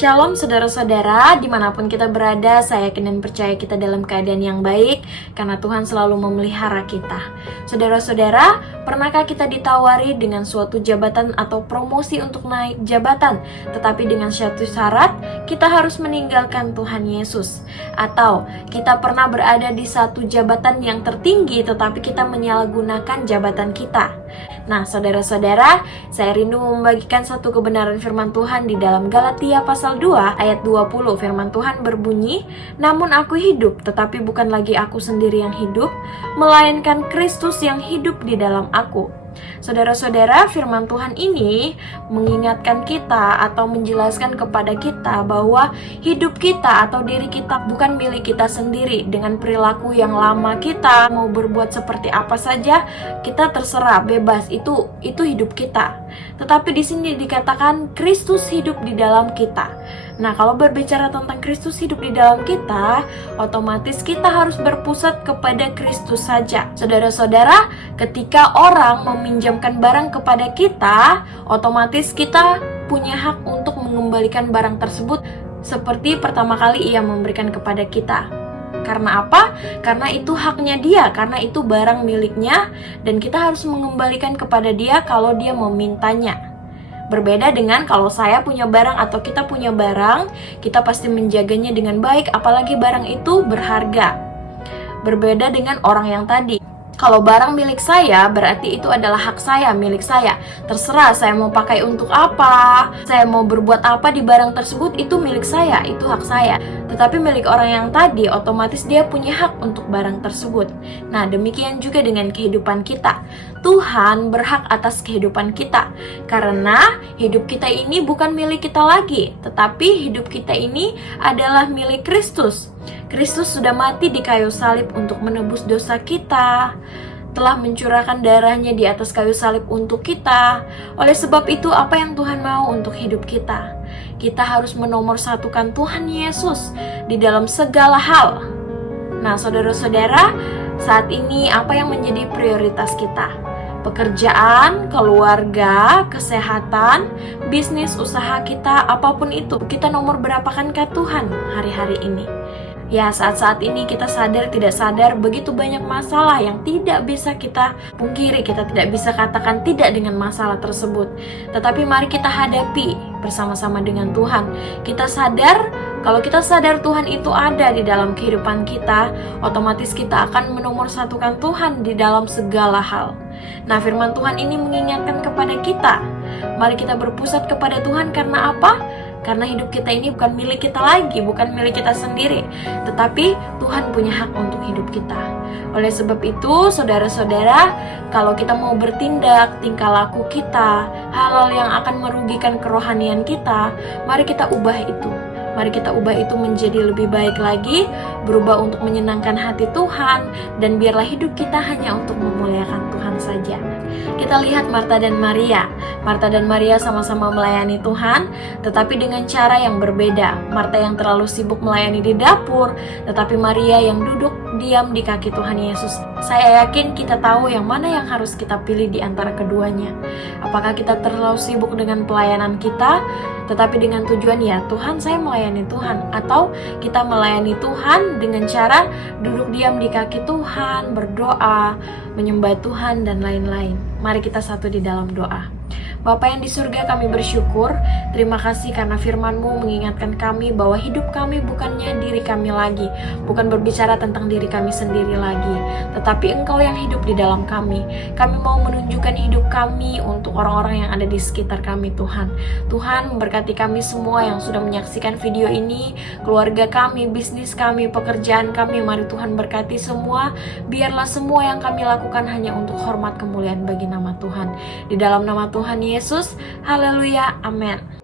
Shalom saudara-saudara, dimanapun kita berada, saya yakin dan percaya kita dalam keadaan yang baik, karena Tuhan selalu memelihara kita. Saudara-saudara, pernahkah kita ditawari dengan suatu jabatan atau promosi untuk naik jabatan, tetapi dengan satu syarat, kita harus meninggalkan Tuhan Yesus? Atau kita pernah berada di satu jabatan yang tertinggi, tetapi kita menyalahgunakan jabatan kita? Nah, saudara-saudara, saya rindu membagikan satu kebenaran firman Tuhan di dalam Galatia pasal 2 ayat 20. Firman Tuhan berbunyi, "Namun aku hidup, tetapi bukan lagi aku sendiri yang hidup, melainkan Kristus yang hidup di dalam aku." Saudara-saudara, firman Tuhan ini mengingatkan kita atau menjelaskan kepada kita bahwa hidup kita atau diri kita bukan milik kita sendiri. Dengan perilaku yang lama kita mau berbuat seperti apa saja, kita terserah, bebas, itu hidup kita. Tetapi di sini dikatakan Kristus hidup di dalam kita. Nah, kalau berbicara tentang Kristus hidup di dalam kita, otomatis kita harus berpusat kepada Kristus saja. Saudara-saudara, ketika orang meminjamkan barang kepada kita, otomatis kita punya hak untuk mengembalikan barang tersebut seperti pertama kali ia memberikan kepada kita. Karena apa? Karena itu haknya dia, karena itu barang miliknya, dan kita harus mengembalikan kepada dia kalau dia memintanya. Berbeda dengan kalau saya punya barang atau kita punya barang, kita pasti menjaganya dengan baik, apalagi barang itu berharga. Berbeda dengan orang yang tadi. Kalau barang milik saya, berarti itu adalah hak saya, milik saya. Terserah saya mau pakai untuk apa, saya mau berbuat apa di barang tersebut, itu milik saya, itu hak saya. Tetapi milik orang yang tadi, otomatis dia punya hak untuk barang tersebut. Nah, demikian juga dengan kehidupan kita. Tuhan berhak atas kehidupan kita, karena hidup kita ini bukan milik kita lagi, tetapi hidup kita ini adalah milik Kristus. Kristus sudah mati di kayu salib untuk menebus dosa kita, telah mencurahkan darahnya di atas kayu salib untuk kita. Oleh sebab itu, apa yang Tuhan mau untuk hidup kita? Kita harus menomorsatukan Tuhan Yesus di dalam segala hal. Nah, saudara-saudara, saat ini apa yang menjadi prioritas kita? Pekerjaan, keluarga, kesehatan, bisnis, usaha kita, apapun itu, kita nomor berapakankah Tuhan hari-hari ini? Ya, saat-saat ini kita sadar tidak sadar begitu banyak masalah yang tidak bisa kita pungkiri, kita tidak bisa katakan tidak dengan masalah tersebut. Tetapi mari kita hadapi bersama-sama dengan Tuhan. Kita sadar, kalau kita sadar Tuhan itu ada di dalam kehidupan kita, otomatis kita akan menomorsatukan Tuhan di dalam segala hal. Nah, firman Tuhan ini mengingatkan kepada kita, mari kita berpusat kepada Tuhan. Karena apa? Karena hidup kita ini bukan milik kita lagi, bukan milik kita sendiri, tetapi Tuhan punya hak untuk hidup kita. Oleh sebab itu, saudara-saudara, kalau kita mau bertindak, tingkah laku kita, hal-hal yang akan merugikan kerohanian kita, mari kita ubah itu. Mari kita ubah itu menjadi lebih baik lagi, berubah untuk menyenangkan hati Tuhan, dan biarlah hidup kita hanya untuk memuliakan Tuhan saja. Kita lihat Marta dan Maria. Marta dan Maria sama-sama melayani Tuhan, tetapi dengan cara yang berbeda. Marta yang terlalu sibuk melayani di dapur, tetapi Maria yang duduk diam di kaki Tuhan Yesus. Saya yakin kita tahu yang mana yang harus kita pilih di antara keduanya. Apakah kita terlalu sibuk dengan pelayanan kita, tetapi dengan tujuan, ya Tuhan, saya melayani Tuhan, atau kita melayani Tuhan dengan cara duduk diam di kaki Tuhan, berdoa, menyembah Tuhan, dan lain-lain. Mari kita satu di dalam doa. Bapa yang di surga, kami bersyukur, terima kasih karena firman-Mu mengingatkan kami bahwa hidup kami bukannya diri kami lagi, bukan berbicara tentang diri kami sendiri lagi, tetapi Engkau yang hidup di dalam kami. Kami mau menunjukkan hidup kami untuk orang-orang yang ada di sekitar kami, Tuhan. Tuhan, memberkati kami semua yang sudah menyaksikan video ini, keluarga kami, bisnis kami, pekerjaan kami. Mari Tuhan berkati semua, biarlah semua yang kami lakukan hanya untuk hormat kemuliaan bagi nama Tuhan. Di dalam nama Tuhan Yesus, haleluya, amin.